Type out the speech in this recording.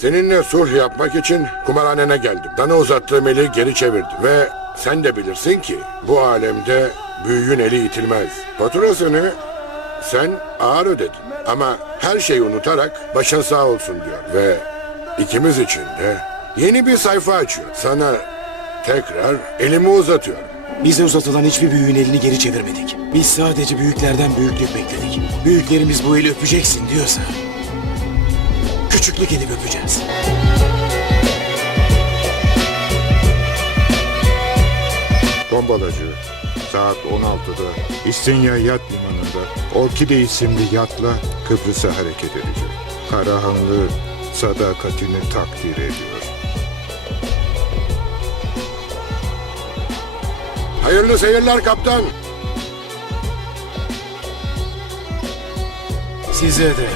Seninle sulh yapmak için kumarhanene geldim. Sana uzattığım eli geri çevirdim. Ve sen de bilirsin ki bu alemde büyüğün eli itilmez. Faturasını sen ağır ödedin. Ama her şeyi unutarak başın sağ olsun diyor. Ve ikimiz için de yeni bir sayfa açıyor. Sana tekrar elimi uzatıyorum. Bize uzatılan hiçbir büyüğün elini geri çevirmedik. Biz sadece büyüklerden büyüklük bekledik. Büyüklerimiz bu eli öpeceksin diyorsa... ...küçüklük edip öpeceğiz. Tombalacı saat 16'da İstinya Yat Limanı'nda Orkide isimli yatla Kıbrıs'a hareket edecek. Karahanlı sadakatini takdir ediyor. Hayırlı seyirler kaptan. Size de